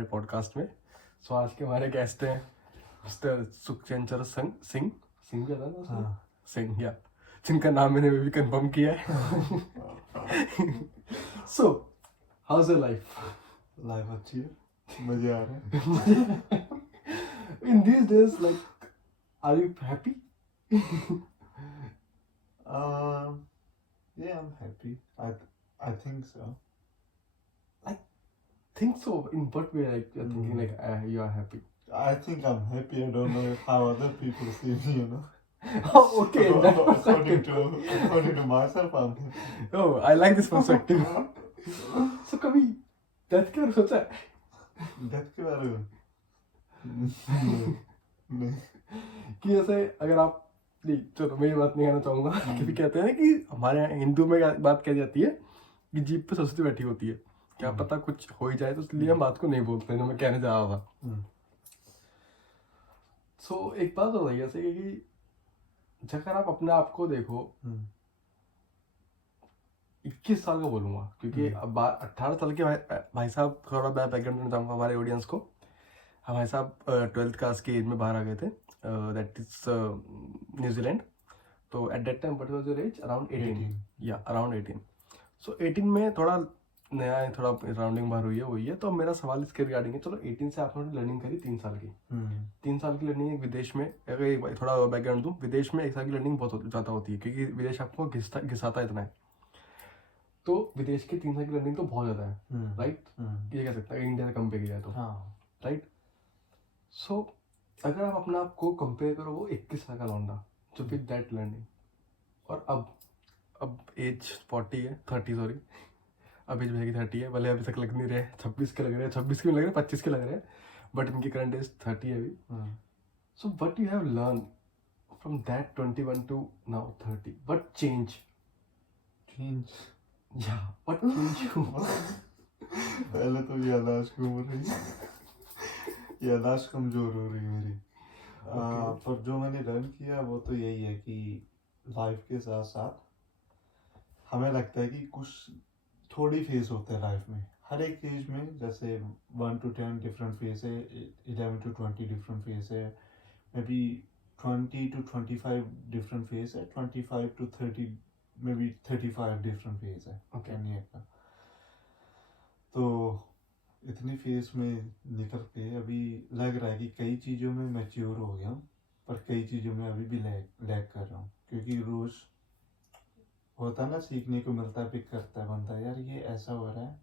हमारे पॉडकास्ट में। सो आज के हमारे गेस्ट हैं मिस्टर सुखचंचर सिंह सिंह क्या था ना उसमें? हाँ। सिंह या जिनका नाम मैंने भी कंफर्म किया है। So how is your life? Life अच्छी है, मजे आ रहे हैं। In these days like are you happy? Yeah, I'm happy. I think so. Think so. In what way like you're thinking like you are happy? I think I'm happy. I don't know how other people see me, you know. Oh, okay. In that according perspective. to myself, I'm happy. Oh, I like this perspective. So कभी death के बारे में सोचा है? Death के बारे में नहीं। कि जैसे अगर आप नहीं, चलो मैं ये बात नहीं कहना चाहूंगा। क्योंकि कहते हैं ना कि हमारे यहाँ हिंदू में बात कही जाती है कि जीभ पे सरस्वती बैठी होती है, क्या पता कुछ हो ही जाए, तो इसलिए हम बात को नहीं बोलते जो मैं कहने जा रहा था। सो एक बात हो रही है जैसे कि अगर आप अपने आप को देखो, 21 साल का बोलूंगा क्योंकि अब 18 साल के भाई साहब, थोड़ा बैकग्राउंड देना चाहूँगा हमारे ऑडियंस को। हम भाई साहब 12th क्लास की एज में बाहर आ गए थे, दैट इज न्यूजीलैंड। तो at that time what was your age? Around 18 या अराउंड 18। सो 18 में थोड़ा नया है, थोड़ा सराउंडिंग बाहर हुई है। तो मेरा सवाल इसके रिगार्डिंग है, चलो 18 से आपने लर्निंग करी 3 साल की। 3 साल की लर्निंग एक विदेश में, अगर एक थोड़ा बैकग्राउंड दूँ, विदेश में 1 साल की लर्निंग बहुत ज़्यादा होती है क्योंकि विदेश आपको घिसाता इतना है। तो विदेश की 3 साल की लर्निंग तो बहुत ज़्यादा है, राइट? ये कह सकता है इंडिया से कंपेयर किया जाए तो, राइट? सो अगर आप अपने आप को कंपेयर करो वो 21 साल का लौंडा जो विद दैट लर्निंग, और अब एज 40 है, 30 सॉरी, अब एज भैया की 30 है, भले अभी तक लग नहीं रहे 26 के लग रहे हैं, 26 के भी लग रहे हैं, 25 के लग रहे हैं, बट इनकी करंट एज 30 है अभी। So what you have learn from that 21 to now 30? What change? या व्हाट चेंज यू? पहले तो याददाश्त कमजोर हो रही मेरी। पर जो मैंने लर्न किया वो तो यही है कि लाइफ के साथ साथ हमें लगता है कि कुछ थोड़ी फेज होते हैं लाइफ में, हर एक एज में। जैसे 1 to 10 डिफरेंट फेज है, 11 to 20 डिफरेंट फेज है, may be 20 to 25 different phase है, 25 to 30 may be 35 different phase है। Okay. तो इतनी फेज में निकल के अभी लग रहा है कि कई चीज़ों में मैच्योर हो गया हूँ, पर कई चीज़ों में अभी भी लैग कर रहा हूँ। क्योंकि रोज़ होता है ना, सीखने को मिलता है, पिक करता है बंदा, यार ये ऐसा हो रहा है,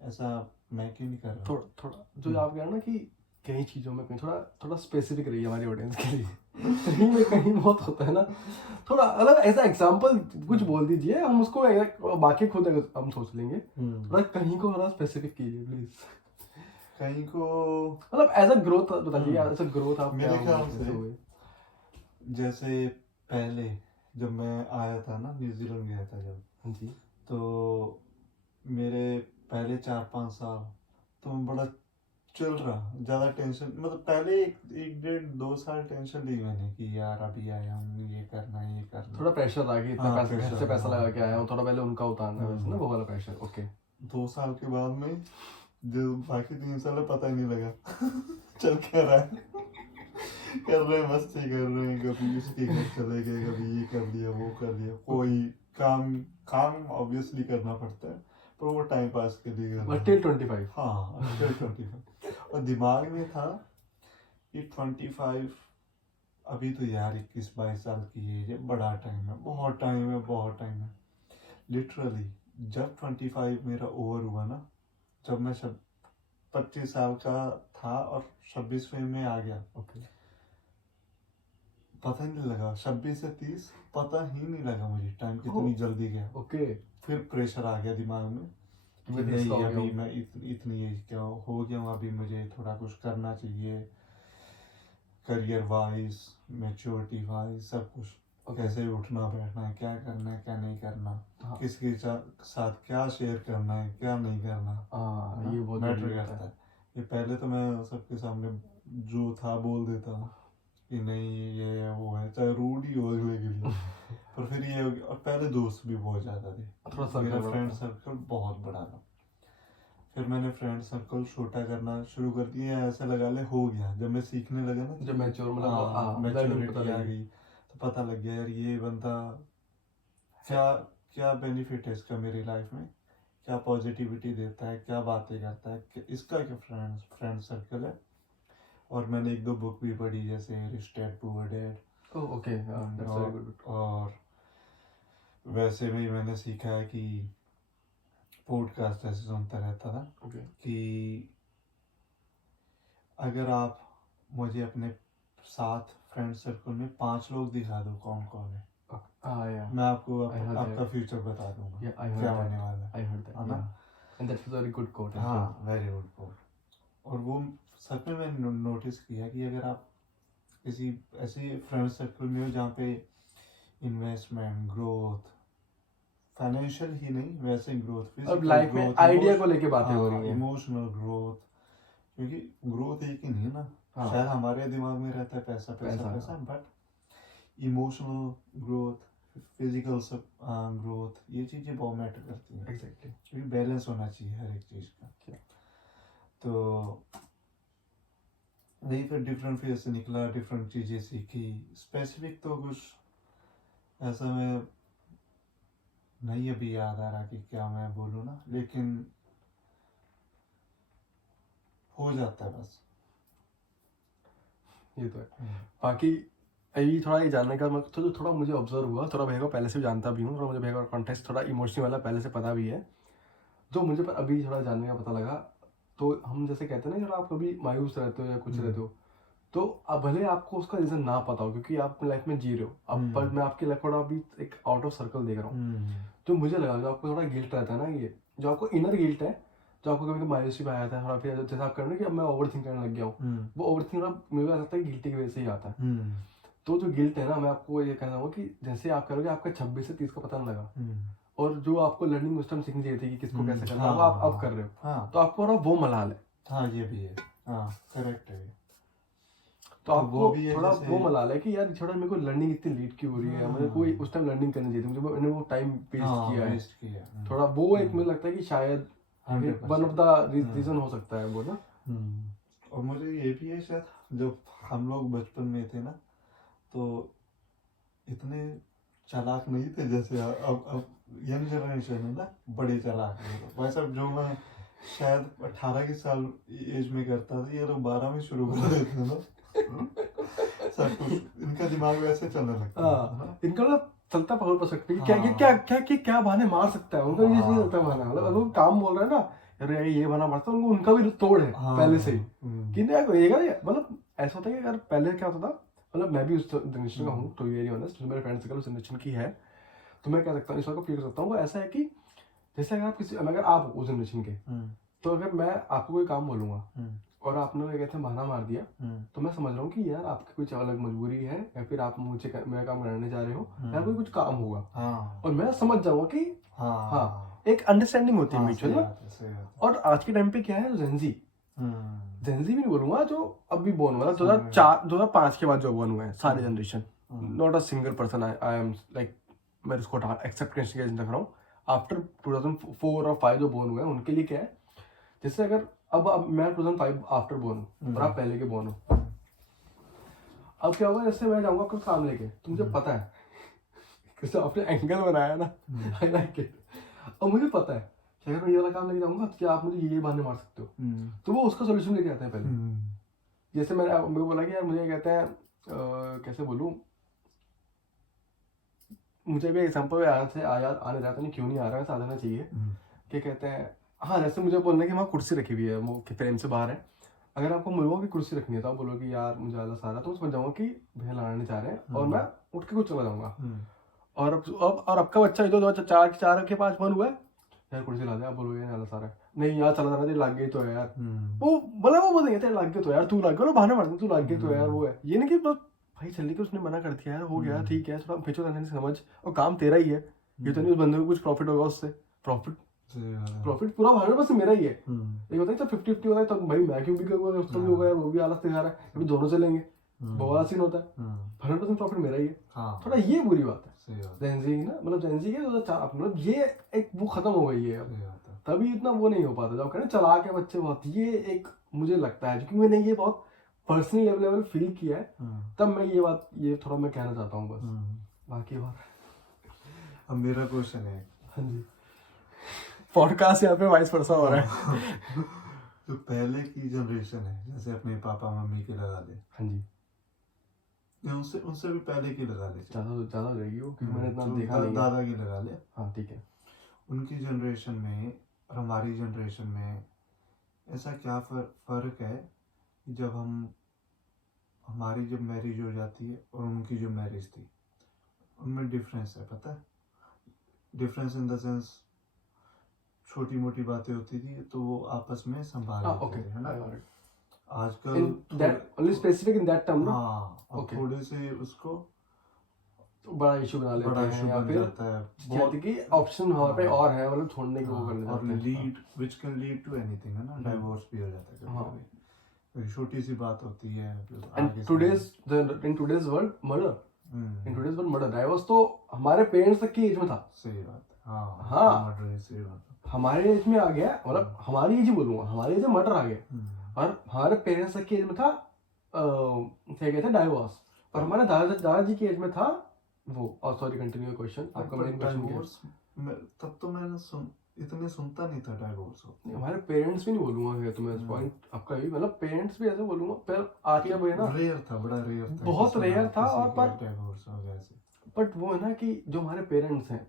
ऐसा मैं क्यों नहीं कर रहा। थोड़ा जो आप कह रहे हो ना कि कई चीज़ों में कहीं थोड़ा स्पेसिफिक रही है हमारी ऑडियंस के लिए। कहीं में कहीं बहुत होता है ना, थोड़ा अलग ऐसा एग्जांपल कुछ बोल दीजिए, हम उसको बाकी खुद हम सोच लेंगे। थोड़ा कहीं को थोड़ा स्पेसिफिक कीजिए प्लीज। कहीं को मतलब एज अ ग्रोथ बताइए, एज अ ग्रोथ आप मेरे क्या ख्याल से जैसे पहले जब मैं आया था ना, न्यूजीलैंड गया था जब जी, तो मेरे पहले 4-5 साल तो मैं बड़ा चल रहा, ज़्यादा टेंशन, मतलब पहले 1-1.5-2 साल टेंशन ली मैंने कि यार अभी आया हूँ, ये करना है, ये करना। थोड़ा प्रेशर आ गया, इतना पैसा घर से पैसा लगा के आया हूँ, थोड़ा पहले उनका उतारना है वैसे ना, वो वाला प्रेशर। ओके, 2 साल के बाद में जो बाकी 3 साल पता ही नहीं लगा चल क्या रहा है, कर रहे हैं, मस्ती कर रहे हैं, कभी इसके घर चले गए, कभी ये कर लिया, वो कर लिया। कोई काम ऑब्वियसली करना पड़ता है, पर वो टाइम पास के लिए कर टिल 25। हाँ, टिल 25। और दिमाग में था कि 25 अभी तो यार 21-22 साल की एज है, बड़ा टाइम है, बहुत टाइम है, बहुत टाइम है। लिटरली जब 25 मेरा ओवर हुआ ना, जब मैं 25 साल का था और 26वें में आ गया, ओके, पता ही नहीं लगा, 26 से 30 पता ही नहीं लगा मुझे, टाइम कितनी जल्दी गया। ओके, फिर प्रेशर आ गया दिमाग में कि नहीं, अभी मैं इतनी एज क्या हो गया हूँ, अभी मुझे थोड़ा कुछ करना चाहिए, करियर वाइज, मैच्योरिटी वाइज, सब कुछ। कैसे उठना बैठना है, क्या करना है, क्या नहीं करना, किसके साथ क्या शेयर करना है, क्या नहीं करना, ये बहुत मैटर करता है। ये पहले तो मैं सबके सामने जो था बोल देता हूँ कि नहीं ये वो है, चाहे रूड ही हो अगले के लिए। पर फिर ये और पहले दोस्त भी बहुत ज़्यादा थे, मेरा फ्रेंड सर्कल बहुत बड़ा था। फिर मैंने फ्रेंड सर्कल छोटा करना शुरू कर दिया, ऐसा लगा ले हो गया। जब मैं सीखने लगा ना, जब मैच्योर मतलब हाँ पता मैच्योरिटी आ लगी। गई, तो पता लग गया यार ये बंदा क्या क्या बेनिफिट है इसका मेरी लाइफ में, क्या पॉजिटिविटी देता है, क्या बातें करता है, इसका क्या फ्रेंड सर्कल है। और मैंने एक दो बुक भी पढ़ी, जैसे rich dad poor dad, okay, that's very good. और वैसे भी मैंने सीखा है कि पॉडकास्ट ऐसे सुनता रहता था ओके, कि अगर आप मुझे अपने साथ फ्रेंड सर्कल में 5 लोग दिखा दो कौन कौन है, या मैं आपको I heard आपका that. फ्यूचर बता दूंगा Yeah, I heard क्या that. होने वाला है। I heard that. है ना? Yeah. And that's a very good quote. हाँ, वेरी गुड कोट। और वो सच में मैंने नोटिस किया कि अगर आप किसी ऐसे फ्रेंड सर्कल में हो जहाँ पे इन्वेस्टमेंट, ग्रोथ, फाइनेंशियल ही नहीं, वैसे ग्रोथ, अब लाइफ में आइडिया को लेके बातें हो रही हैं। इमोशनल ग्रोथ, क्योंकि ग्रोथ एक ही नहीं है ना। हाँ। शायद हमारे दिमाग में रहता है पैसा पैसा पैसा, पैसा, but emotional growth, physical growth, ये चीज़ें बहुत मैटर करती हैं। एग्जैक्टली। क्योंकि बैलेंस होना चाहिए हर एक चीज़ का। तो वही फिर डिफरेंट फेज से निकला, डिफरेंट चीज़ें सीखी। स्पेसिफिक तो कुछ ऐसा मैं नहीं अभी याद आ रहा कि क्या मैं बोलूँ ना, लेकिन हो जाता है बस। ये तो है। बाकी अभी थोड़ा ये जानने का तो थोड़ा मुझे ऑब्जर्व हुआ, थोड़ा भैया को पहले से भी जानता भी हूँ, थोड़ा मुझे भैया का कॉन्टेक्स्ट थोड़ा इमोशनल वाला पहले से पता भी है, जो मुझे पर अभी थोड़ा जानने का पता लगा। तो हम जैसे कहते हैं ना, जब आप कभी मायूस रहते हो या कुछ रहते हो, तो अब भले आपको उसका रीज़न ना पता हो क्योंकि आप अपनी लाइफ में जी रहे हो, अब पर मैं आपकी लाइफ थोड़ा अभी एक आउट ऑफ सर्कल देख रहा हूँ। तो मुझे लगा जो आपको थोड़ा गिल्ट रहता है ना, ये जो आपको इनर गिल्ट है, जो आपको कभी मायूसी में आया था थोड़ा, फिर जैसे आप करने कि अब मैं ओवर थिंक करने लग गया हूँ, वो ओवर थिंक मुझे लगता है गिल्टी की वजह से ही आता है। तो जो गिल्ट है ना, मैं आपको ये कहना चाहूँगा कि जैसे आप करोगे आपका 26 से 30 का पता नहीं लगा, और जो आपको लर्निंग उस टाइम सीखनी चाहिए थी कि किसको कैसे करना है, वो आप अब कर रहे हो। हाँ, तो आपको वो मलाल है। हाँ ये भी है, हाँ करेक्ट है। तो आपको भी है थोड़ा जैसे- वो मलाल है कि यार थोड़ा मेरे को लर्निंग इतनी लेट क्यों हो रही है, मुझे कोई उस टाइम लर्निंग करनी चाहिए थी, मुझे मैंने वो टाइम वेस्ट किया है। थोड़ा वो एक मुझे लगता है कि शायद 100% वन ऑफ द रीजन हो सकता है वो ना। और मुझे ये भी है, शायद जब हम लोग बचपन में थे ना, तो इतने चालाक नहीं थे जैसे अब यंग जनरेशन है ना, बड़े चालाक है। वैसे जो मैं शायद 18 के साल एज में करता था, ये लोग 12 में शुरू कर देते ना। सब कुछ इनका दिमाग वैसे चलने लगता है। इनका मतलब चलता पकड़ पा सकते हैं, क्या क्या क्या क्या क्या बहाने मार सकता है उनका, ये चीज चलता बहाना। मतलब अगर वो काम बोल रहा है ना, अरे ये बना पड़ता है, उनका भी तोड़ है पहले से ही कि नहीं। मतलब ऐसा होता है कि अगर पहले क्या होता था, मतलब मैं भी उस जनरेशन का हूँ, तो वेरी ऑनेस्ट, मेरे फ्रेंड सर्कल उस जनरेशन की है, तो मैं क्या सकता हूँ, इस बात को फील कर सकता हूँ। वो ऐसा है कि जैसे अगर आप किसी, अगर आप उस जनरेशन के, तो अगर मैं आपको कोई काम बोलूंगा और आपने क्या कहते हैं बहाना मार दिया, तो मैं समझ रहा हूँ कि यार आपकी कुछ अलग मजबूरी है, या फिर आप मुझे मेरा काम कराने जा रहे हो, या कोई कुछ काम होगा, और मैं समझ जाऊंगा कि हाँ एक अंडरस्टैंडिंग होती है म्यूचुअल ना। और आज के टाइम पे क्या है, जेंजी भी नहीं बोलूंगा, जो अभी बोर्न हुआ 2005 के बाद जो बोर्न हुए हैं सारे generation, not a single person I am like, मैं इसको एक्सेप्टेंस के रख रहा हूँ। आफ्टर 2004 और 5 जो बोर्न हुए हैं उनके लिए क्या है, जैसे अगर अब मैं 2005 आफ्टर बोर्न हूँ और आप पहले के बोर्न हो, अब क्या होगा, जैसे मैं जाऊंगा आपका काम लेके, तो मुझे पता है कैसे आपने एंगल बनाया ना, आई लाइक इट। और मुझे पता है कि अगर मैं ये वाला काम लेके जाऊंगा तो क्या आप मुझे ये बहाने मार सकते हो, तो वो उसका सोल्यूशन लेके आते हैं पहले। जैसे मैंने मेरे को बोला कि यार मुझे कहते हैं कैसे बोलूँ, मुझे भी एग्जाम्पल आने रहा था, नहीं क्यों नहीं आ रहा है, आ जाना चाहिए। क्या कहते हैं, हाँ जैसे मुझे बोलना है कि वहाँ कुर्सी रखी हुई है, वो फ्रेम से बाहर है, अगर आपको बोलूँगा कि कुर्सी रखनी है, तो आप बोलोगे कि यार मुझे आलस आ रहा है, तो मैं समझ जाऊँगा कि भैया लाने चाह रहे हैं, और मैं उठ के कुछ चला जाऊँगा। और अब का बच्चा जो 4 के 5 बन हुआ है, यार कुर्सी ला दे, आप बोलोगे आलस आ रहा है, नहीं यार चला जाना, लाग गई तो है यार, वो बोला वो बोलेंगे तेरे लाग गई तो यार, तू लाग गया, बहाना मारते तू लाग गई तो यार, वो है ये नहीं कि भाई चल के उसने मना कर दिया यार, हो गया ठीक है, थोड़ा खींचो करने से समझ, और काम तेरा ही है, ये तो नहीं उस बंदे को कुछ प्रॉफिट होगा उससे, प्रॉफिट पूरा 100% मेरा ही है। एक होता है जब 50-50 होता है, तब भाई मैं क्यों भी करूँगा, उसका भी होगा यार, वो भी आलस दिखा रहा है, अभी दोनों चलेंगे, बहुत सीन होता है, 100% प्रॉफिट मेरा ही है। थोड़ा ये बुरी बात है जेंजी ना, मतलब जेंजी के मतलब ये एक वो खत्म हो गई है अब। तभी इतना वो नहीं हो पाता जब कहते चला के बच्चे बहुत, ये एक मुझे लगता है क्योंकि मैंने ये बहुत पर्सनल लेवल फील किया है, तब मैं ये थोड़ा मैं कहना चाहता हूँ बस, बाकी और। अब मेरा क्वेश्चन है, हाँ जी, पॉडकास्ट यहाँ पे वाइस वर्सा हो रहा है। जो पहले की जनरेशन है, जैसे अपने पापा मम्मी के लगा ले, हाँ जी, या उनसे उनसे भी पहले की लगा ले, ज़्यादा हो जाएगी वो क्योंकि मैंने इतना देखा नहीं है। दादा की लगा ले, हाँ ठीक है। उनकी जनरेशन में और हमारी जनरेशन में ऐसा क्या फर्क है कि जब हमारी जब मैरिज हो जाती है और उनकी जो मैरिज थी उनमें डिफरेंस है, पता है? डिफरेंस इन द सेंस छोटी मोटी बातें होती थी तो वो आपस में संभाल लेते थे, है ना? आजकल only specific in that term ना। हाँ, अब थोड़े से उसको बड़ा इशू बना लेते हैं या फिर कहते कि ऑप्शन हमारे पे और है, मतलब छोड़ने की वो करने और जाते हैं। Lead which can lead to anything, है ना? डाइवोर्स भी हो जाता है कभी कभी, छोटी सी बात होती है। In today's world murder divorce तो हमारे पेरेंट्स तक की एज में था। सही बात है, हाँ सही बात है। हमारे एज में आ गया, मतलब हमारी एज ही बोलूंगा, हमारी एज में मर्डर आ गया और हमारे पेरेंट्स तक की एज में था क्या कहते हैं डाइवोर्स, और हमारे दादाजी की एज में था वो। सॉरी कंटिन्यू क्वेश्चन, आपका मेन क्वेश्चन। तब तो मैंने इतने सुनता नहीं था डाइवोर्स हो। हमारे पेरेंट्स भी नहीं बोलूंगा तो मैं इस पॉइंट आपका भी, मतलब पेरेंट्स भी ऐसे बोलूंगा, पर आज क्या वो है ना, रेयर था, बड़ा रेयर था, बहुत रेयर था। और पर डाइवोर्स हो गया ऐसे, बट वो है ना कि जो हमारे पेरेंट्स हैं,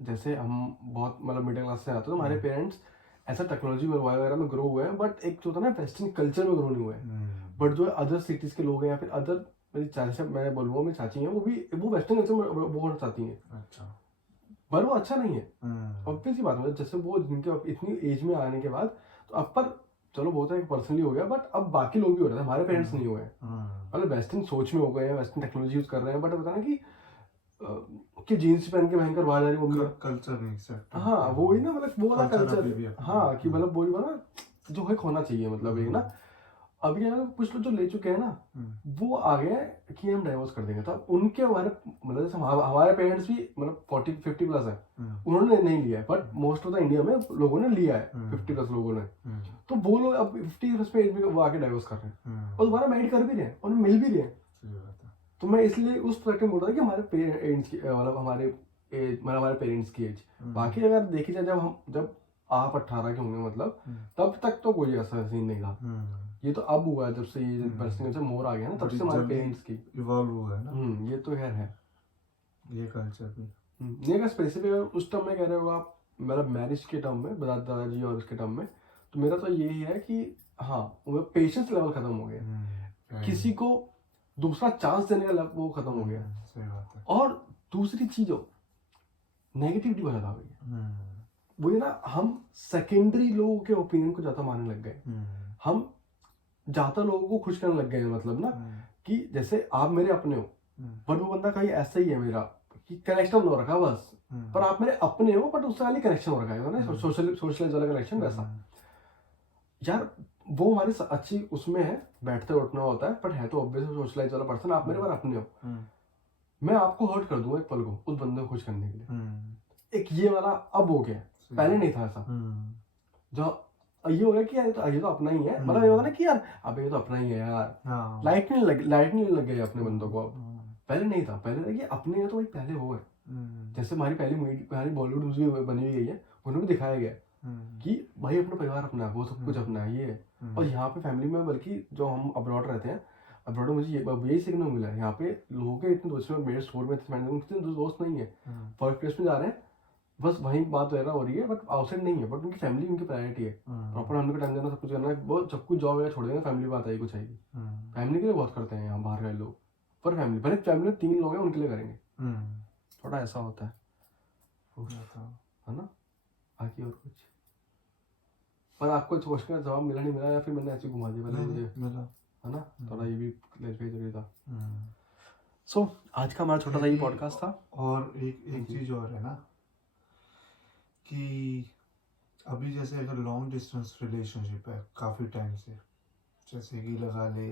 जैसे हम बहुत मतलब मिडिल क्लास से आते हैं तो हमारे पेरेंट्स ऐसा टेक्नोलॉजी वगैरह में ग्रो हुए हैं, बट एक जो होता है ना वेस्टर्न कल्चर में ग्रो नहीं हुए हैं। बट जो अदर सिटीज के लोग हैं या फिर अदर, मेरी चाची, मैं बोलूँगा मेरी चाची हैं, वो वेस्टर्न कल्चर में वो होना चाहती हैं। अच्छा, पर वो अच्छा नहीं है, ऑब्वियस ही बात है। जैसे वो जिनके इतनी एज में आने के बाद तो अब पर चलो बहुत है पर्सनली हो गया, बट अब बाकी लोग भी हो रहे थे, हमारे पेरेंट्स नहीं हुए हैं, मतलब वेस्टर्न सोच में हो गए हैं, वेस्टर्न टेक्नोलॉजी यूज कर रहे हैं, बट पता ना कि जीन्स पहन के भयंकर बाहर जा रही मम्मी, कल्चर नहीं एक्सेप्ट। हाँ वो ही ना, मतलब वो वाला कल्चर, हाँ कि मतलब वो ना जो है होना चाहिए, मतलब ये ना अभी क्या कुछ लोग जो ले चुके हैं ना, वो आ गए कि हम डाइवोर्स कर देंगे। तो अब उनके हमारे मतलब जैसे हमारे पेरेंट्स भी मतलब 40-50 प्लस है, उन्होंने नहीं लिया है, but most of the India में लोगों ने लिया है, 50 प्लस लोगों ने। तो वो लोग अब 50 प्लस पे एज में वो आके डाइवोर्स कर रहे हैं और दोबारा मैरिज कर भी रहे हैं और मिल भी रहे हैं। तो मैं इसलिए उस पर्सपेक्टिव में बोल रहा था कि हमारे पेरेंट्स की मतलब हमारे पेरेंट्स की एज, बाकी अगर देखी जाए जब आप 18 के होंगे मतलब तब तक तो कोई ऐसा सीन नहीं था। ये तो अब हुआ है जब से ये पर्सनल से मोर आ गया ना, तब से हमारे पेरेंट्स की इवॉल्व हुआ है ना। ये तो है ये कल्चर भी नहीं। अगर स्पेसिफिक उस टर्म में कह रहे हो आप, मतलब मैरिज के टर्म में, दादाजी और उसके टर्म में, तो मेरा तो यही है कि हाँ वो पेशेंस लेवल खत्म हो गया, किसी को दूसरा चांस देने का वो खत्म हो गया। सही बात है। और दूसरी चीज हो नेगेटिविटी बहुत आ गई है, वो ये ना हम सेकेंडरी लोगों के ओपिनियन को ज्यादा मानने लग गए, हम ज्यादा लोगों को खुश करने लग गए, मतलब ना कि जैसे आप मेरे अपने हो, पर वो बंदा कहीं ऐसा ही है मेरा कि कनेक्शन हो रखा बस, पर आप मेरे अपने हो बट उससे खाली कनेक्शन हो रखा है, सोशलाइज वाला कनेक्शन वैसा। यार वो हमारी अच्छी उसमें है, बैठते उठना होता है, बट है तो ऑब्वियसली सोशलाइज वाला पर्सन, आप मेरे बार अपने हो, मैं आपको हर्ट कर दूंगा एक पल को उस बंदे को खुश करने के लिए। एक ये वाला अब हो गया, पहले नहीं था ऐसा। जो ये हो गया कि यार ये तो अपना ही है, मतलब ये होगा ना कि यार अब ये तो अपना ही है यार, लाइट नहीं लग गई अपने बंदों को अब। पहले नहीं था, पहले था कि अपने हैं तो भाई पहले वो है। जैसे हमारी पहली बॉलीवुड मूवी बनी हुई है, उन्हें भी दिखाया गया कि भाई अपना परिवार अपना है, वो सब कुछ अपना है, ये है। और यहाँ पे फैमिली में, बल्कि जो हम अब्रॉड रहते हैं, अब्रॉड में मुझे यही सीखने को मिला है, यहाँ पे लोगों के इतने दोस्त में, मेरे स्टोर में इतने दोस्त नहीं है, फर्स्ट प्लेस में जा रहे हैं, बस वहीं बात वगैरह हो रही है, बट आउटसाइड नहीं है, बट उनकी फैमिली उनकी प्रायोरिटी है, प्रॉपर हमने को टाइम देना, सब कुछ करना है, वो सब कुछ जॉब वगैरह छोड़ देंगे, फैमिली बात आएगी कुछ आएगी। फैमिली के लिए बहुत करते हैं यहाँ बाहर गए लोग, पर फैमिली में 3 लोग हैं उनके लिए करेंगे, थोड़ा ऐसा होता है ना। बाकी और कुछ, पर आपको इस क्वेश्चन का जवाब मिला नहीं मिला, या फिर मैंने ऐसे घुमा दिया पहले मुझे मिला, है ना, थोड़ा ये भी क्लैरिफाई जरूरी था। सो आज का हमारा छोटा सा ये पॉडकास्ट था। और एक चीज और है ना कि अभी जैसे अगर लॉन्ग डिस्टेंस रिलेशनशिप है काफ़ी टाइम से, जैसे कि लगा ले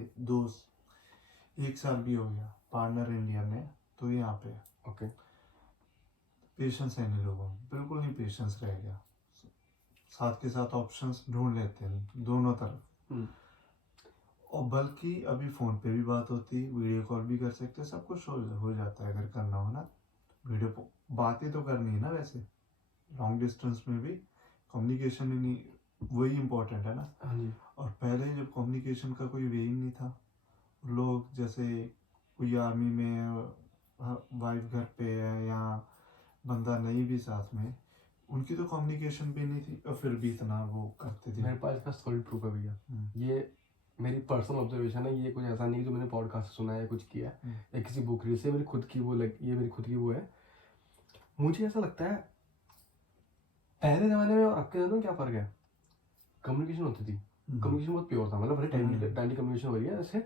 1 साल भी हो गया, पार्टनर इंडिया में तो यहाँ पे ओके, पेशेंस है नहीं लोगों में, बिल्कुल नहीं पेशेंस रह गया, साथ के साथ ऑप्शंस ढूंढ लेते हैं दोनों तरफ। हम्म, और बल्कि अभी फ़ोन पे भी बात होती, वीडियो कॉल भी कर सकते हैं, सब कुछ हो जाता है अगर करना हो ना। वीडियो बातें तो करनी है ना, वैसे लॉन्ग डिस्टेंस में भी कम्युनिकेशन ही नहीं, वही इम्पोर्टेंट है ना। हाँ जी। और पहले जब कम्युनिकेशन का कोई वे ही नहीं था, लोग जैसे कोई आर्मी में वाइफ घर पे है या बंदा नहीं भी साथ में, उनकी तो कम्युनिकेशन भी नहीं थी और फिर भी इतना वो करते थे। मेरे पास इसका सॉलिड प्रूफ है भैया। ये मेरी पर्सनल ऑब्जर्वेशन है, ये कुछ ऐसा नहीं है जो मैंने पॉडकास्ट से सुना है या कुछ किया है या किसी बुक रीड से, मेरी खुद की वो ये मेरी खुद की वो है। मुझे ऐसा लगता है पहले ज़माने में और अब के ज़माने में क्या फ़र्क है, कम्युनिकेशन होती थी, कम्युनिकेशन बहुत प्योर था, मतलब भले टाइमली कम्युनिकेशन हो रही है जैसे,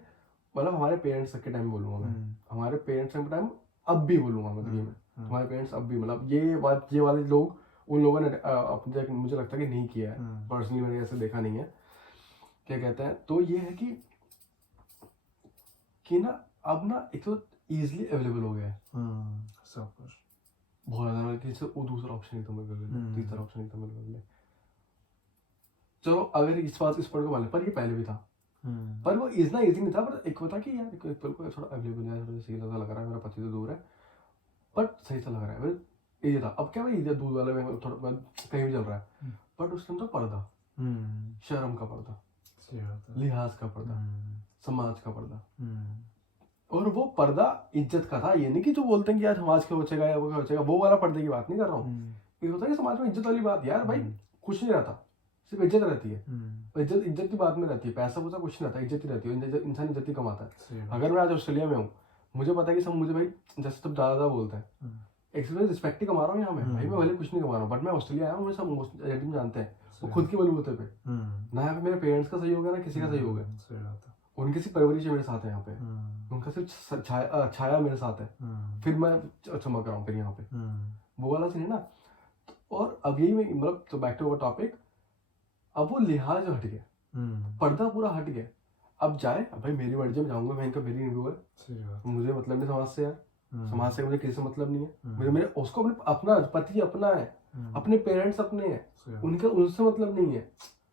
मतलब हमारे पेरेंट्स तक के टाइम बोलूँगा मैं, हमारे पेरेंट्स के टाइम अब भी बोलूँगा मतलब ये मैं, हमारे पेरेंट्स अब भी, मतलब ये वाले लोग उन लोगों ने अपने मुझे लगता है कि नहीं किया है, पर्सनली मैंने ऐसे देखा नहीं है। क्या कहते हैं, तो ये है कि ना अब ना एक तो ईजिली अवेलेबल हो गया है सब कुछ बहुत ज़्यादा, कि वो दूसरा ऑप्शन एकदम अवेलेबल है, तीसरा ऑप्शन एकदम अवेलेबल है। चलो अगर इस पॉइंट को मान लें, पर ये पहले भी था, पर वो इतना ईजी नहीं था, पर एक होता कि यार एक पल को थोड़ा अवेलेबल है, थोड़ा सही सा लग रहा है, मेरा पति तो दूर है बट सही सा लग रहा है, ये था। अब क्या भाई इधर दूर वाले में थोड़ा कहीं भी चल रहा है, बट उस टाइम तो पर्दा, शर्म का पर्दा, लिहाज का पर्दा, समाज का पर्दा, और वो पर्दा इज्जत का था। ये नहीं कि जो बोलते हैं कि यार समाज का बचेगा या वो क्या बचेगा, वो वाला पर्दे की बात नहीं कर रहा हूँ। ये होता है कि समाज में इज्जत वाली बात, यार भाई कुछ नहीं रहता, सिर्फ इज्जत रहती है, इज्जत की बात में रहती है, पैसा वैसा कुछ नहीं रहता, इज्जत ही रहती है, इंसान इज्जत ही कमाता है। अगर मैं आज ऑस्ट्रेलिया में हूँ, मुझे पता है कि सब मुझे भाई जैसे सब ज़्यादा बोलते हैं, एक्चुअली रिस्पेक्ट ही कमा रहा हूँ यहाँ में, भाई मैं भले कुछ नहीं कमा रहा हूँ, बट मैं ऑस्ट्रेलिया आया हूँ, मुझे सब एजेंट जानते हैं, वो खुद की बलबूते पे, ना यहाँ पे मेरे पेरेंट्स का सहयोग है ना किसी का सहयोग है, उनकी सिर्फ परवरिश मेरे साथ है यहाँ पे, उनका सिर्फ छाया मेरे साथ है, फिर मैं चमक रहा हूँ फिर यहाँ पे, वो वाला सीन है ना। और अब यही मैं मतलब, तो बैक टू अवर टॉपिक, अब वो लिहाज हट गया, पर्दा पूरा हट गया, अब जाए अब भाई मेरी मर्जी में जाऊंगा, मैं इनका मेरी रिव्यू है, मुझे मतलब नहीं समाज से यार, समाज से मुझे किसी से मतलब नहीं है, मुझे मेरे उसको अपना पति अपना है, अपने पेरेंट्स अपने हैं, उनके उनसे मतलब नहीं है,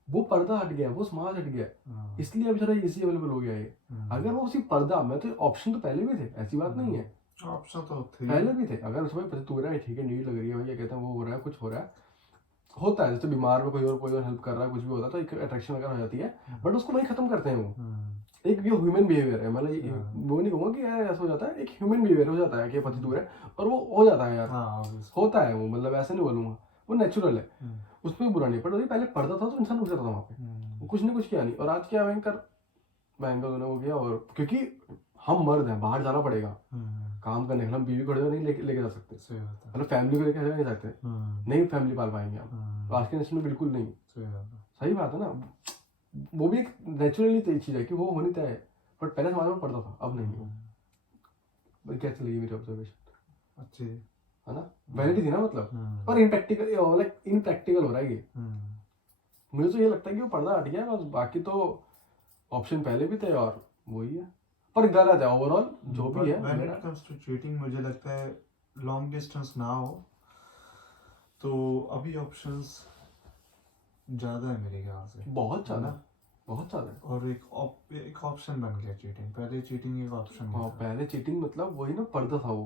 वो पर्दा हट गया, वो समाज हट गया, इसलिए अब जरा इजी अवेलेबल हो गया ये। अगर वो उसी पर्दा में, तो ऑप्शन तो पहले भी थे, ऐसी बात नहीं है, ऑप्शन तो थे पहले भी थे। अगर उसमें पति तू रहा है, ठीक है, नीड लग रही है भैया, कहते हैं वो हो रहा है, कुछ हो रहा है, होता है, जैसे बीमार में कोई और हेल्प कर रहा है, कुछ भी होता है तो एक अट्रैक्शन वगैरह हो जाती है, बट उसको वही खत्म करते हैं वो। एक ये ह्यूमन बिहेवियर है, मतलब वो नहीं कहूँगा कि यार ऐसा हो जाता है, एक ह्यूमन बिहेवियर हो जाता है कि पति दूर है, और वो हो जाता है यार, होता है वो, मतलब ऐसे नहीं बोलूँगा, वो नेचुरल है, उसमें भी बुरा नहीं, बट वही पहले पर्दा था तो इंसान उठ जाता था वहाँ पे, कुछ नहीं कुछ किया नहीं। और आज क्या भयंकर महंगा होने हो गया, और क्योंकि हम मर्द हैं, बाहर जाना पड़ेगा काम करने, हम बीवी को नहीं लेके जा सकते, मतलब फैमिली को लेके नहीं जा सकते, नहीं फैमिली पाल पाएंगे हम, आज के नेशन में बिल्कुल नहीं। सही बात है ना, वो भी एक नेचुरली चीज है कि वो होनी तय है, बट पहले समाज में पड़ता था, अब नहीं है। कैसी लगी मेरी ऑब्जर्वेशन? अच्छी है ना, वैलिड थी ना, मतलब और इनप्रैक्टिकल, लाइक इनप्रैक्टिकल हो रहा है ये। मुझे तो ये लगता है कि वो पर्दा हट गया, बस बाकी तो ऑप्शन पहले भी थे और वही है, पर गलत है ओवरऑल जो भी है। When it comes to cheating, मुझे लगता है लॉन्ग डिस्टेंस ना हो तो अभी ऑप्शंस ज्यादा है मेरे ख्याल से, बहुत ज्यादा, बहुत ज्यादा। और एक ऑप्शन बन गया चीटिंग, पहले चीटिंग एक ऑप्शन नहीं था। पहले चीटिंग मतलब वही ना पर्दा था वो,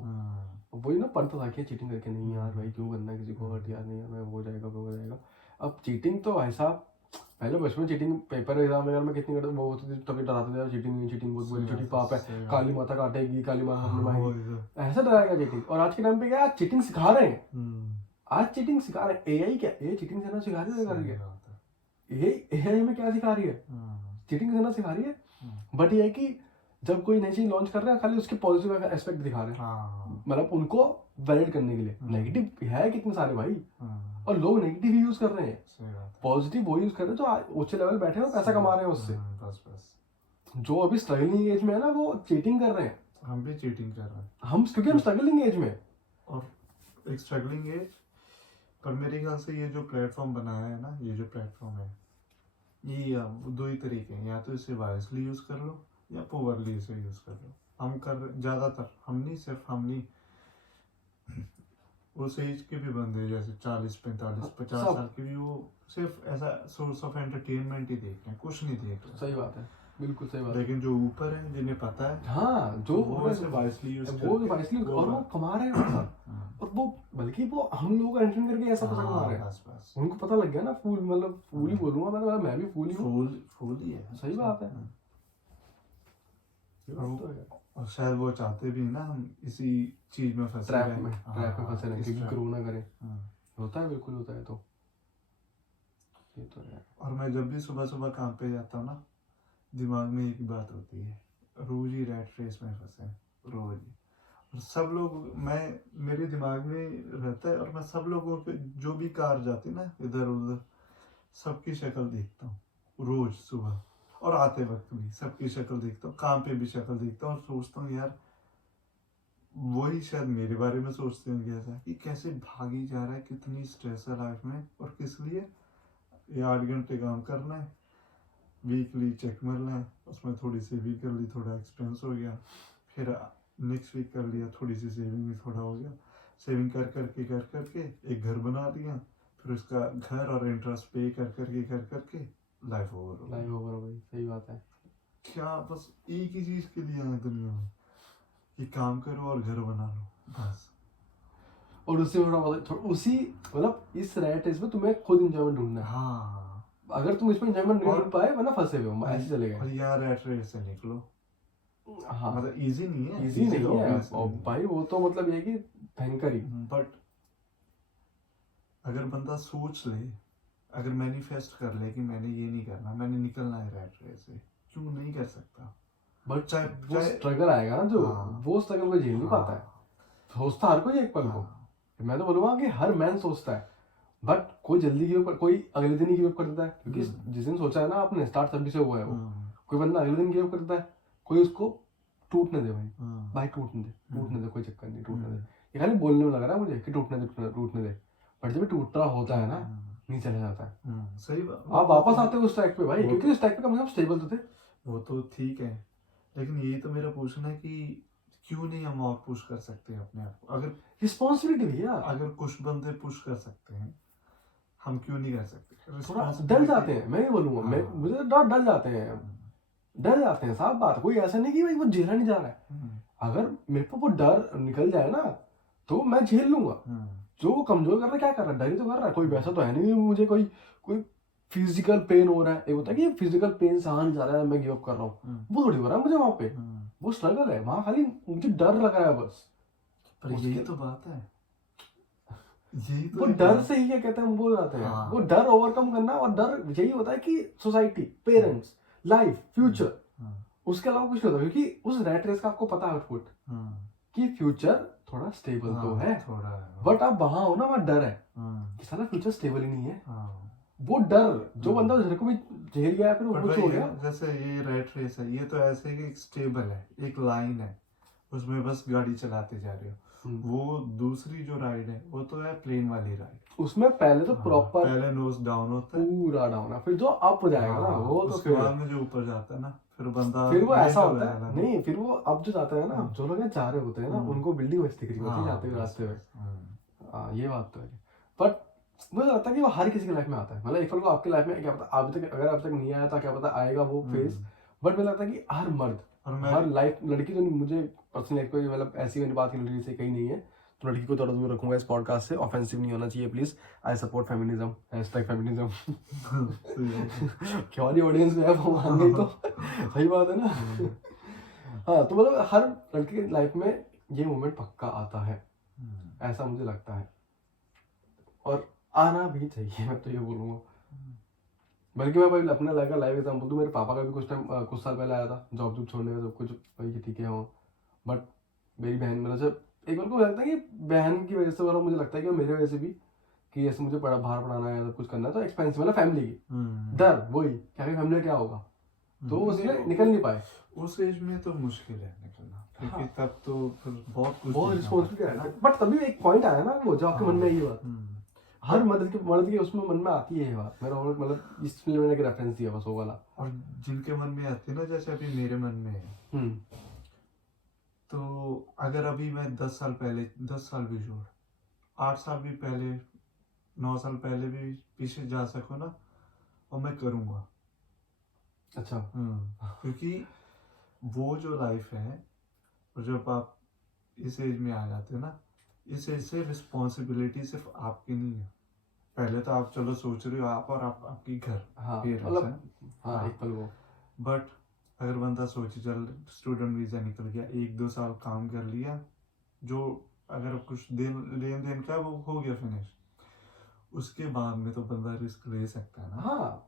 वही ना पर्दा था कि चीटिंग करके नहीं यार भाई क्यों करना है किसी को हर्ट, यार नहीं यार मैं हो जाएगा वो हो जाएगा। अब चीटिंग तो ऐसा, पहले बचपन में चीटिंग पेपर एग्जाम वगैरह में कितनी वो होती थी, तभी डराते थे चीटिंग चीटिंग बहुत बड़ी छोटी पाप है, काली माता काटेगी, काली माता अपने माएगी, ऐसा डराएगा चीटिंग। और आज के टाइम पे क्या, चीटिंग सिखा रहे हैं, आज चीटिंग सिखा रहे हैं। एआई क्या, ये चीटिंग करना सिखा रही है, ये एआई में क्या सिखा रही है, चीटिंग करना सिखा रही है। बट ये है कि जब कोई नई चीज लॉन्च कर रहे हैं, खाली उसके पॉजिटिव एस्पेक्ट दिखा रहे हैं, मतलब उनको वैलिड करने के लिए। नेगेटिव है कितने सारे भाई, और लोग नेगेटिव ही यूज कर रहे हैं, पॉजिटिव वो यूज कर रहे हैं जो ऊंचे लेवल बैठे हैं, पैसा कमा रहे हैं उससे। जो अभी स्ट्रगलिंग एज में है ना, वो चीटिंग कर रहे हैं, हम भी चीटिंग कर रहे हैं, क्योंकि हम स्ट्रगलिंग एज में। और एक स्ट्रगलिंग एज पर मेरे ख्याल से ये जो प्लेटफॉर्म बनाया है ना, ये जो प्लेटफॉर्म है, ये दो ही तरीके हैं, या तो इसे वाइजली यूज कर लो या पोवरली इसे यूज कर लो। हम कर ज्यादातर, हम नहीं, सिर्फ हम नहीं, उस एज के भी बंदे जैसे 40 45 50 सब। साल के भी, वो सिर्फ ऐसा सोर्स ऑफ एंटरटेनमेंट ही देख रहे हैं, कुछ नहीं देख रहे। सही बात है, बिल्कुल सही बात है। लेकिन जो ऊपर है जिन्हें पता है, हाँ, जो वो इसे वाइसली यूज वो वाइसली, और वो कमा रहे हैं पैसा, और वो बल्कि वो हम लोगों का एंटरटेन करके ऐसा पैसा कमा रहे हैं। बस बस उनको पता लग गया ना, फूल मतलब फूल ही बोलूंगा मैं, मतलब मैं भी फूल ही हूँ। फूल फूल ही है। सही बात है। ये बात और तो है। और शायद वो चाहते भी ना हम इसी चीज में फंसे ट्रैप रहें। में फंसे रहें, इस क्योंकि trap- ग्रो ना करें। हाँ। होता है, बिल्कुल होता है। तो ये तो है। और मैं जब भी सुबह सुबह काम पे जाता हूँ ना, दिमाग में एक ही बात होती है, रोज ही रैट रेस में फंसे हैं, रोज ही। और सब लोग, मैं मेरे दिमाग में रहता है, और मैं सब लोगों पे जो भी कार जाती ना इधर उधर, सबकी शक्ल देखता हूँ रोज सुबह, और आते वक्त भी सबकी शक्ल देखता हूँ, काम पे भी शक्ल देखता हूँ, और सोचता हूँ यार वही शायद मेरे बारे में सोचते होंगे ऐसा, कि कैसे भागी जा रहा है, कितनी स्ट्रेस है लाइफ में, और किस लिए, ये 8 घंटे काम करना है, वीकली चेक मिलना है, उसमें थोड़ी सेविंग कर ली, थोड़ा एक्सपेंस हो गया, फिर नेक्स्ट वीक कर लिया, थोड़ी सी सेविंग भी थोड़ा हो गया, सेविंग कर करके एक घर बना लिया, फिर उसका घर और इंटरेस्ट पे कर करके लाइफ ओवर हो लाइफ गई। ओवर हो गई, सही बात है। क्या बस एक ही चीज के लिए आए दुनिया में, कि काम करो और घर बना लो, बस। और उससे उसी मतलब इस रैट रेस में तुम्हें खुद इंजॉयमेंट ढूंढना है। हाँ, अगर तुम इसमें इंजॉयमेंट नहीं और- ढूंढ पाए, वरना फंसे हुए हो, ऐसे चले और गए। यार रैट रेस से निकलो, हाँ, मतलब इजी नहीं है, इजी नहीं तो है। obvious और नहीं है। भाई वो तो मतलब ये है कि भयंकर ही। बट अगर बंदा सोच ले, अगर मैनिफेस्ट कर ले कि मैंने ये नहीं करना, मैंने निकलना है रैट रेस से, क्यों नहीं कर सकता? बट चाहे- वो चाहे- स्ट्रगल आएगा ना जो, हाँ। वो स्ट्रगल को झेल नहीं पाता है। सोचता हर कोई एक पल को, हाँ, मैं तो बोलूंगा कि हर मैन सोचता है, बट कोई जल्दी गिव अप, कोई अगले दिन ही गिव अप कर देता है, क्योंकि जिस दिन सोचा है ना आपने, स्टार्ट तभी से हुआ है वो। कोई बंदा अगले दिन गिव अप कर देता है, कोई उसको टूटने दे भाई, भाई टूटने दे, कोई चक्कर नहीं, टूटने दे। ये खाली बोलने में लग रहा है मुझे कि टूटने दे, बट जब टूट रहा होता है ना, नहीं चला जाता है। सही बात। आप वापस आते हो उस ट्रैक पे भाई, क्योंकि उस ट्रैक पे कम से कम स्टेबल तो थे। वो तो ठीक है, लेकिन ये तो मेरा पूछना है कि क्यों नहीं हम और पुश कर सकते हैं अपने आप को? अगर रिस्पॉन्सिबिलिटी भैया, अगर कुछ बंदे पुश कर सकते हैं, हम क्यों नहीं कर सकते? थोड़ा डर Responsibility- जाते हैं, मैं ये बोलूंगा, मैं मुझे तो डर जाते हैं, डर जाते हैं, साफ बात। कोई ऐसा नहीं कि भाई वो झेला नहीं जा रहा है। अगर मेरे को वो डर निकल जाए ना, तो मैं झेल लूंगा। जो वो कमजोर कर रहा है, क्या कर रहा है, डर ही तो कर रहा है। कोई वैसा तो है नहीं मुझे कोई कोई फिजिकल पेन हो रहा है, एक होता है कि फिजिकल पेन सहा नहीं जा रहा है, मैं गिव अप कर रहा हूँ, वो थोड़ी हो रहा है मुझे वहां पे। वो स्ट्रगल है वहां, खाली मुझे डर लग रहा है बस। पर यही तो बात है, यही तो वो डर से ही क्या कहते हैं, हम बोल जाते हैं, हाँ। वो डर ओवरकम करना। और डर यही होता है कि सोसाइटी, पेरेंट्स, लाइफ, फ्यूचर, उसके अलावा कुछ नहीं होता। क्योंकि उस रैट रेस का आपको पता है आउटपुट, कि फ्यूचर थोड़ा स्टेबल तो है, थोड़ा है, बट आप वहां हो ना, वहां डर है कि साला फ्यूचर स्टेबल ही नहीं है। वो डर जो बंदा उधर को भी झेल गया है, फिर वो छोड़ गया। जैसे ये रैट रेस है, ये तो ऐसे ही एक स्टेबल है, एक लाइन है, उसमें बस गाड़ी चलाते जा रहे हो। वो दूसरी जो राइड है, वो तो है प्लेन वाली राइड, उसमें पहले तो प्रॉपर पहले नोज डाउन होता है, पूरा डाउन है, फिर जो अप हो जाएगा ना, वो तो उसके फिर बाद में जो ऊपर जाता है ना, फिर बंदा फिर वो ले ऐसा चला होता जाएगा है। ना। नहीं, फिर वो अब जो जाता है ना, जो लोग यहाँ जा रहे होते हैं ना, उनको बिल्डिंग वैसे दिख रही होती है जाते हुए, रास्ते में। हाँ, ये बात तो है। बट मुझे लगता है कि वो हर किसी की लाइफ में आता है। मतलब एक पल को आपकी लाइफ में क्या पता अभी तक, अगर अब तक नहीं आया था, क्या पता आएगा वो फेज। बट मुझे लगता है कि हर मर्द, हर लाइफ, लड़की तो मुझे पर्सनली कोई मतलब ऐसी मैंने बात की लड़की से कहीं नहीं है, तो लड़की को थोड़ा दूर रखूंगा इस पॉडकास्ट से। ऑफेंसिव नहीं होना चाहिए please. I support feminism, #feminism. क्यों नहीं, ऑडियंस में है वो मान गई तो सही बात है ना। हाँ, तो मतलब हर लड़के की लाइफ में ये मोमेंट पक्का आता है, ऐसा मुझे लगता है, और आना भी चाहिए, मैं तो ये बोलूँगा। बल्कि मैं भाई अपने लाइफ का लाइव एग्जाम्पल दूँ, मेरे पापा का भी कुछ साल पहले आया था, जॉब छोड़ने का सब कुछ, भाई कि ठीक है हाँ। बट मेरी बहन, मतलब जब एक बार को लगता है कि बहन की वजह से, और मुझे लगता है कि मेरे वजह से भी, कि ऐसे मुझे बाहर पढ़ाना है, सब कुछ करना है, तो एक्सपेंसिव, मतलब फैमिली की डर, वही क्या फैमिली क्या होगा, तो उसमें निकल नहीं पाए। उस एज में तो मुश्किल है निकलना, क्योंकि तब तो फिर बहुत कुछ रिस्पॉन्सिबिलिटी है। बट तभी एक पॉइंट आया ना, वो जो आपके मन में ये बात, हर मर्द के उसमें मन में आती है ये बात। मेरा मतलब इसलिए मैंने रेफरेंस दिया बस वो वाला। और जिनके मन में आती है ना, जैसे अभी मेरे मन में है, तो अगर अभी मैं 10 साल पहले, 10 साल भी छोड़, 8 साल भी पहले, 9 साल पहले भी पीछे जा सको ना, और मैं करूँगा। अच्छा। क्योंकि वो जो लाइफ है, और जब आप इस एज में आ जाते हो ना, इस एज से रिस्पॉन्सिबिलिटी सिर्फ आपकी नहीं है। पहले तो आप चलो सोच रहे हो आप और आपकी घर, हाँ पेरेंट्स मतलब हैं, हाँ एक पल वो बट अगर बंदा सोचे चल स्टूडेंट वीजा निकल गया, 1-2 साल काम कर लिया, जो अगर कुछ लेन देन का वो हो गया फिनिश, उसके बाद में तो बंदा रिस्क ले सकता है ना। हाँ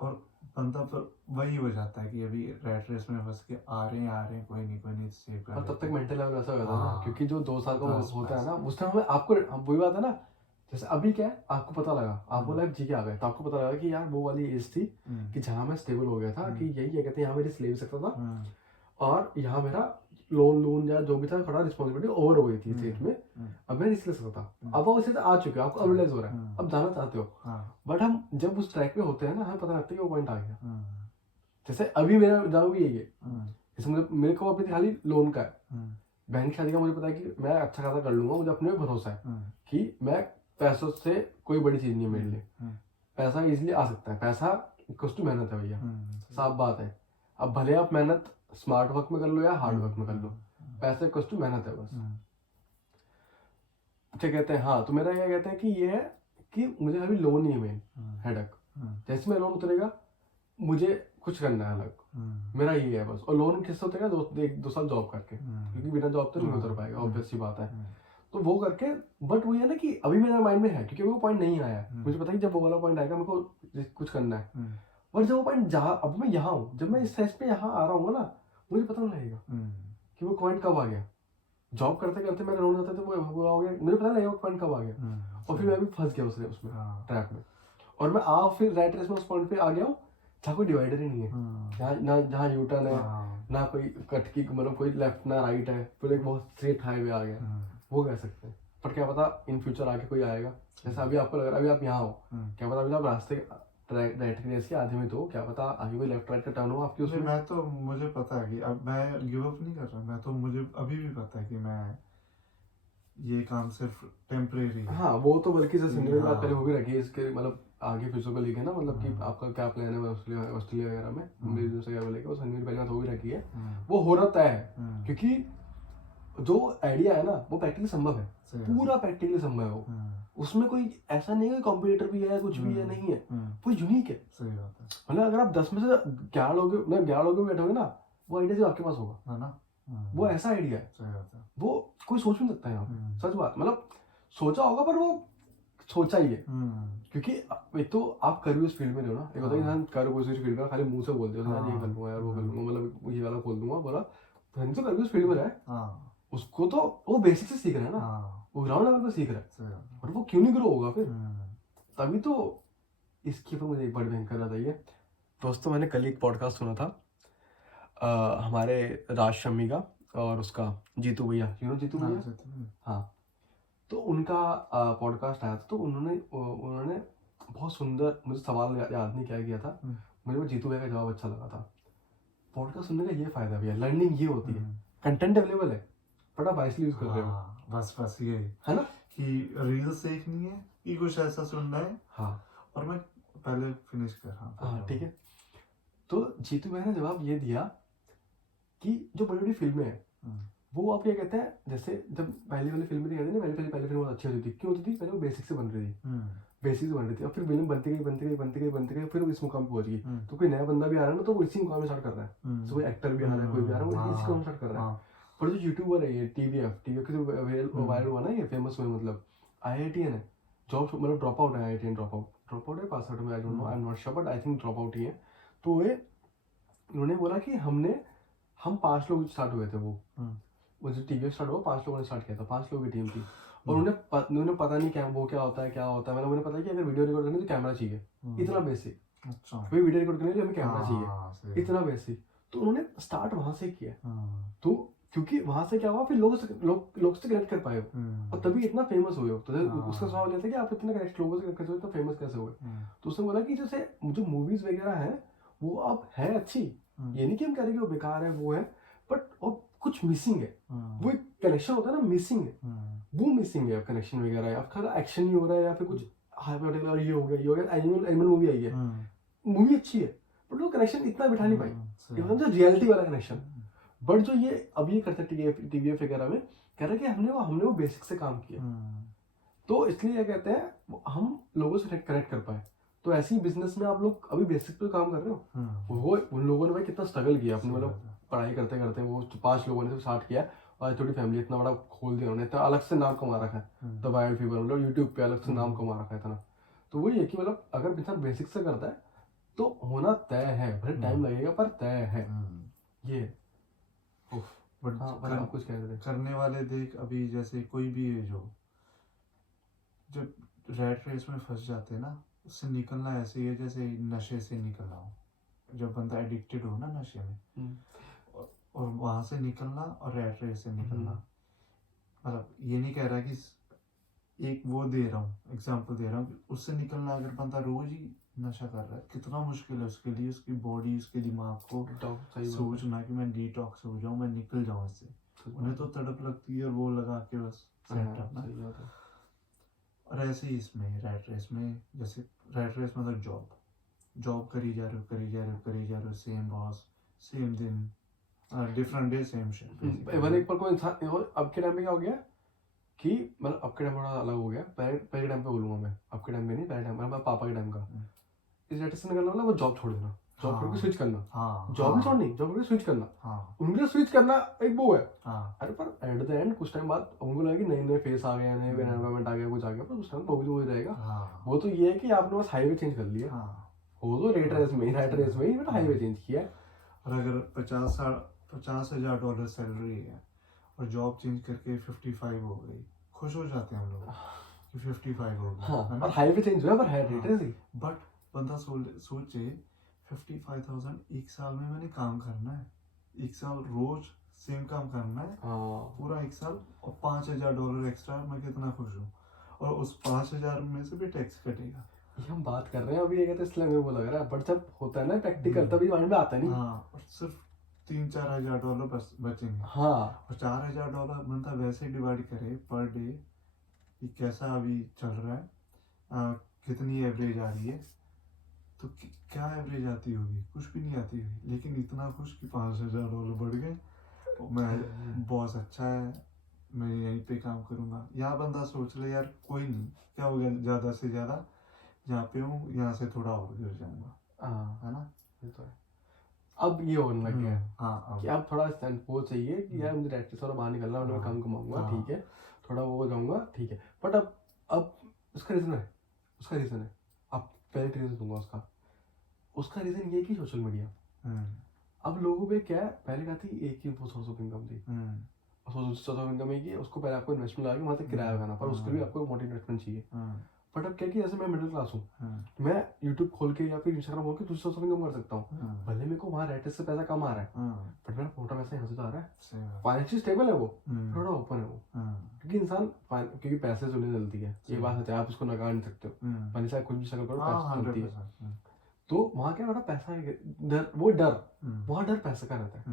और बंदा पर वही हो जाता है कि अभी रैट रेस में फंस के आ रहे हैं, कोई नहीं सेव कर और तब तक लेते हैं। मेंटल लेवल ऐसा हो जाता है ना, हाँ, क्योंकि जो 2 साल का बस होता है बस ना उस टाइम हमें आपको वही बात है ना, जैसे अभी क्या है आपको पता लगा, आप वो लाइफ जी के आ गए, तो आपको पता लगा कि यार वो वाली एज थी कि जहाँ मैं स्टेबल हो गया था, कि यही क्या कहते हैं यहाँ मेरी स्लेव सकता था, और यहाँ मेरा लोन या जो भी था थोड़ा रिस्पॉन्सिबिलिटी ओवर हो गई थी इस एज में, अब मैं रिस्क ले सकता था। अब आप उसे आ चुके हो, आपको अब रियलाइज हो रहा है, अब जाना चाहते हो, बट हम जब उस ट्रैक पे होते हैं ना, हमें पता लगता है कि वो पॉइंट आ गया। जैसे अभी मेरा जाओ भी यही है, जैसे मुझे मेरे को अभी खाली लोन का है, बहन की शादी का मुझे पता है कि मैं अच्छा खासा कर लूंगा, मुझे अपने पे भरोसा है कि मैं पैसों से कोई बड़ी चीज नहीं है मेरे लिए, पैसा इजीली आ सकता है, पैसा इक्वल्स टू मेहनत है भैया, साफ बात है। अब भले आप मेहनत स्मार्ट वर्क में कर लो या हार्ड वर्क में कर लो, पैसा इक्वल्स टू मेहनत है बस। क्या कहते हैं, हाँ तो मेरा क्या कहते हैं कि ये है कि मुझे अभी लोन नहीं है मेन हेडक, जैसे मैं लोन उतरेगा मुझे कुछ करना है अलग, मेरा ये है बस। और लोन किससे उतरेगा, 1-2 साल जॉब करके, क्योंकि बिना जॉब तो नहीं उतर पाएगा, ऑब्वियस सी बात है। तो वो करके, बट वो ये ना कि अभी मेरे माइंड में है, क्योंकि वो पॉइंट नहीं आया है, मुझे पता है कि जब वो वाला पॉइंट आएगा मेरे को कुछ करना है, और जब वो पॉइंट जहाँ अब मैं यहाँ हूँ, जब मैं इस साइज पे यहाँ आ रहा हूँ ना, मुझे पता नहीं लगेगा कि वो पॉइंट कब आ गया। जॉब करते करते मेरे लोन जाते थे, वो आ गया, मुझे पता नहीं लगेगा वो पॉइंट कब आ गया, और फिर मैं भी फंस गया उसमें ट्रैप में, और मैं फिर रैट रेस में उस पॉइंट पे आ गया हूँ जहाँ कोई डिवाइडर ही नहीं है, जहाँ यूटर्न है ना, कोई कट की मतलब कोई लेफ्ट ना राइट है, फिर एक बहुत स्ट्रेट हाईवे आ गया, वो कह सकते हैं। पर क्या पता इन फ्यूचर आके कोई आएगा, जैसे अभी आपको लग रहा है अभी आप यहाँ हो, क्या पता अभी आप रास्ते रैट रेस के आधे में, तो क्या पता आगे कोई लेफ्ट राइट का टर्न हो आपकी उसमें। मैं तो मुझे पता है कि अब मैं गिव अप नहीं कर रहा, मैं तो मुझे अभी भी पता है कि मैं ये काम सिर्फ टेम्परेरी है। हाँ वो तो बल्कि से सुनने की बात पहले हो भी रखी है इसके, मतलब आगे फ्यूचर को लेके ना, मतलब कि आपका क्या प्लान है ऑस्ट्रेलिया वगैरह में बिजनेस वगैरह को लेके, वो सुनने की पहले बात हो भी रखी है, वो हो रहा तय है, क्योंकि जो आइडिया है ना वो प्रैक्टिकली संभव है, पूरा प्रैक्टिकली संभव है वो, उसमें कोई ऐसा नहीं है कॉम्पिटिटर भी है कुछ भी है, नहीं है, वो यूनिक है। सही बात है। मतलब अगर आप 10 में से 11 लोग बैठोगे ना, वो आइडिया जो आपके पास होगा है ना, वो ऐसा आइडिया है, सही बात है, वो कोई सोच नहीं सकता है, सच बात, मतलब सोचा होगा पर वो सोचा ही है, क्योंकि एक तो आप कर भी उस फील्ड में रहो ना, एक होता है इंसान कर कोई फील्ड में खाली मुंह से बोलते हो यार ये कर लूंगा यार वो कर लूंगा, मतलब ये वाला खोल दूंगा, बोला तो कर भी उस फील्ड में रहा है, उसको तो वो बेसिक से सीख रहा है ना, वो ग्राउंड लेवल पे सीख रहा है, और वो क्यों नहीं ग्रो होगा फिर, तभी तो इसके ऊपर मुझे एक बड़ी बैंक करना चाहिए। दोस्तों मैंने कल एक पॉडकास्ट सुना था हमारे राज शम्मी का और उसका जीतू भैया, जीतू भैया, हाँ, तो उनका पॉडकास्ट आया था, तो उन्होंने बहुत सुंदर, मुझे सवाल याद नहीं क्या किया था, मुझे वो जीतू भैया का जवाब अच्छा लगा था। पॉडकास्ट सुनने का ये फायदा भैया, लर्निंग ये होती है, कंटेंट अवेलेबल है बट आप वाइसली यूज कर रहे हो, बस ये है ना, कि रील्स देखनी है कि कुछ ऐसा सुनना है, हाँ, और मैं पहले फिनिश कर रहा हूँ। हाँ ठीक है। तो जीतू भैया ने जवाब ये दिया कि जो बड़ी बड़ी फिल्में हैं वो आप क्या कहते हैं, जैसे जब पहली वाली फिल्में थी कहते हैं ना, पहली फिल्म बहुत अच्छी होती थी, क्यों होती थी, पहले वो बेसिक से बन रही थी, बेसिक से बन रही थी, और फिर फिल्म बनती गई फिर इस मुकाम पे पहुंच गई, तो कोई नया बंदा भी आ रहा है ना तो वो इसी मुकाम में स्टार्ट कर रहा है, तो कोई एक्टर भी आ रहा है, कोई भी आ रहा है, वो इसी मुकाम स्टार्ट कर रहा है। पर जो यूट्यूबर है ये टीवीएफ के वायरल हुआ ना, ये फेमस हुआ, मतलब IITian है, जॉब मतलब ड्रॉप आउट है, IITian ड्रॉप आउट है, पास आउट में I don't know, I am not sure, but I think drop out ही है। तो वे उन्होंने बोला कि हम 5 लोग स्टार्ट हुए थे, वो जो टीवीएफ स्टार्ट हुआ 5 लोगों ने स्टार्ट किया था, 5 लोगों की टीम थी, और उन्हें पता नहीं क्या वो क्या होता है मतलब उन्हें पता है कि अगर वीडियो रिकॉर्ड करनी तो कैमरा चाहिए, इतना बेसिक, अच्छा, कोई वीडियो रिकॉर्ड करने के लिए हमें कैमरा चाहिए, इतना बेसिक, तो उन्होंने स्टार्ट वहां से किया, तो क्योंकि वहां से क्या हुआ, फिर लोग से कनेक्ट कर पाए और तभी इतना फेमस हुए हो, तो उसका सवाल ये था कि आप इतना कनेक्ट लोगों से कनेक्ट कर फेमस कैसे हुए, तो उसने बोला कि जैसे जो मूवीज वगैरह है वो अब है अच्छी, ये नहीं कि हम कह रहे कि वो बेकार है, वो है, बट और कुछ मिसिंग है, हाँ, वो एक कनेक्शन होता है ना, मिसिंग है, हाँ, वो मिसिंग है कनेक्शन वगैरह, या फिर एक्शन नहीं हो रहा है, या फिर कुछ हाइपोथेटिकल ये हो गया, ये हो गया। एनिमल मूवी आई है, हाँ, मूवी अच्छी है, बट वो कनेक्शन इतना बिठा नहीं पाई, सही ये बात। मतलब रियलिटी वाला कनेक्शन। बट जो ये अब ये करते हैं टीवीएफ वगैरह में, कह रहे हैं कि हमने वो बेसिक से काम किया, तो इसलिए क्या कहते हैं, हम लोगों से कनेक्ट कर पाए। तो ऐसे ही बिजनेस में आप लोग अभी बेसिक पे काम कर रहे हो, वो उन लोगों ने भाई कितना स्ट्रगल किया अपने, मतलब पढ़ाई करते करते वो 5 लोगों ने सिर्फ स्टार्ट किया, और थोड़ी फैमिली इतना बड़ा खोल दिया उन्होंने, इतना अलग से नाम कमा रखा है, द वाइल्ड फीवर, मतलब यूट्यूब पे अलग से नाम कमा रखा है इतना। तो वही है कि मतलब अगर इंसान बेसिक से करता है तो होना तय है, भले टाइम लगेगा पर तय है, ये। बट हाँ मतलब आप कुछ कह रहे थे। करने वाले देख, अभी जैसे कोई भी है जो जब रैट रेस में फंस जाते हैं ना, उससे निकलना ऐसे ही है जैसे नशे से निकलना हो। जब बंदा एडिक्टेड हो ना नशे में, और वहां से निकलना और रैट रेस से निकलना, मतलब ये नहीं कह रहा कि एक वो दे रहा हूँ, एग्जांपल दे रहा हूँ कि उससे निकलना, अगर बंदा रोज ही नशा कर रहा है कितना मुश्किल है उसके लिए, उसकी बॉडी, उसके दिमाग को सोचना कि मैं डिटॉक्स हो जाऊँ, मैं निकल जाऊँ इससे। उन्हें तो तड़प लगती है और वो लगा के बस सेट अपना। और ऐसे ही इसमें रैट रेस में, जैसे रैट रेस मतलब जॉब करी जा रहे हो, सेम बॉस, सेम दिन, different day, same shift. Even एक पर कोई इंसान, अब के टाइम में क्या हो गया कि मतलब अब के टाइम थोड़ा अलग हो गया, पहले टाइम पे बोलूंगा मैं, अब के टाइम में नहीं, पहले टाइम मतलब पापा के टाइम का, इस रेट से निकलना मतलब वो जॉब छोड़ देना, जॉब छोड़ के स्विच करना, जॉब नहीं छोड़नी, जॉब छोड़ के स्विच करना, उनके लिए स्विच करना एक वो है। अरे पर एट द एंड कुछ टाइम बाद उनको लगा कि नए नए फेस आ गए, नए एनवायरमेंट आ गया, कुछ आ गया, पर उस टाइम वो भी तो वही रहेगा। वो तो ये है कि आपने बस हाईवे चेंज कर लिया, हो तो रेट रेस में ही बट हाईवे चेंज किया है। और अगर 50,000 डॉलर सैलरी है और जॉब चेंज करके 55 हो गई, खुश हो जाते हैं हम लोग कि 55 हो गई। हाँ, और हाईवे चेंज हुआ पर है रेट रेस ही। बट बंदा सोचे 55,000 एक साल में मैंने काम करना है, एक साल रोज सेम काम करना है, पूरा एक साल, और 5,000 डॉलर एक्स्ट्रा, मैं कितना खुश हूँ। और उस 5,000 में से भी टैक्स कटेगा। ये हम बात कर रहे हैं अभी, ये कहते इसलिए हमें वो लग रहा है, बट जब होता है ना प्रैक्टिकल तभी माइंड में आता नहीं। हाँ, और सिर्फ 3-4 हजार डॉलर बस बचेंगे। हाँ, और 4,000 डॉलर बंदा वैसे डिवाइड करे पर डे कि कैसा अभी चल रहा है, कितनी एवरेज आ रही है, तो क्या एवरेज आती होगी, कुछ भी नहीं आती होगी, लेकिन इतना खुश कि 5,000 डॉलर बढ़ गए, और मैं बॉस अच्छा है, मैं यहीं पे काम करूँगा। यहाँ बंदा सोच ले यार कोई नहीं, क्या हो गया, ज़्यादा से ज़्यादा जहाँ पे हूँ यहाँ से थोड़ा और गिर जाऊँगा, है ना। ये तो है। अब ये होने लग गया है हाँ, कि अब थोड़ा वो चाहिए कि यार मुझे रैट रेस वाला बाहर निकलना, मैं काम कमाऊंगा, ठीक है, थोड़ा वो हो जाऊंगा, ठीक है। बट अब उसका रीज़न है, अब पहले रीज़न दूंगा उसका रीज़न ये कि सोशल मीडिया। अब लोगों पे क्या है, पहले क्या थी, एक ही सोर्स ऑफ इनकम थी, सोर्स ऑफ इनकम है कि उसको पहले आपको इन्वेस्टमेंट लगा के वहाँ से किराया लगाना, पर उसके लिए आपको मोटी इन्वेस्टमेंट चाहिए। बट अब क्या कि जैसे मैं मिडिल क्लास हूँ, मैं यूट्यूब खोल के या फिर इंस्टाग्राम खोल के दूसरी सोर्स ऑफ इनकम कर सकता हूँ, भले मेरे को वहाँ रैट रेस से पैसा कम आ रहा है, बट मेरा मोटा पैसा यहाँ से तो आ रहा है, फाइनेंशियल स्टेबल है वो, थोड़ा ओपन है वो, क्योंकि इंसान क्योंकि पैसे से उन्हें जलती है, ये बात है, आप उसको नकार नहीं सकते हो, भले चाहे कुछ भी शक्ल करो, पैसे जलती है। तो वहाँ क्या बड़ा पैसा डर, वहाँ डर पैसे का रहता है।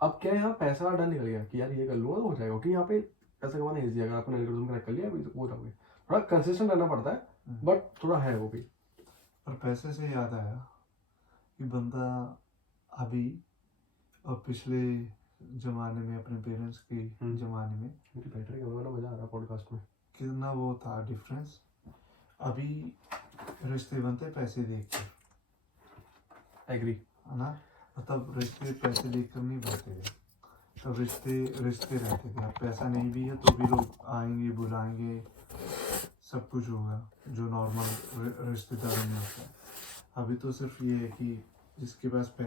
अब क्या है, यहाँ पैसा का डर निकल गया कि यार ये कर लूंगा तो हो जाएगा, क्योंकि यहाँ पे पैसा कमाना ईजी है, अगर आपने एल्गोरिथम कनेक्ट कर लिया अभी हो जाओगे। थोड़ा कंसिस्टेंट रहना पड़ता है, बट थोड़ा है वो भी। और पैसे से याद आया कि बंदा अभी और पिछले जमाने में, अपने पेरेंट्स के जमाने में, बैटरी का मजा आ रहा पॉडकास्ट में, कितना वो था डिफरेंस। अभी रिश्ते बनते पैसे देख कर, एग्री, है ना, तब रिश्ते पैसे देख कर नहीं बनते थे, तब रिश्ते रहते थे। अब पैसा नहीं भी है तो भी लोग आएंगे, बुलाएंगे, सब कुछ होगा जो नॉर्मल रिश्तेदारों में होता है। अभी तो सिर्फ ये है कि जिसके पास पैसा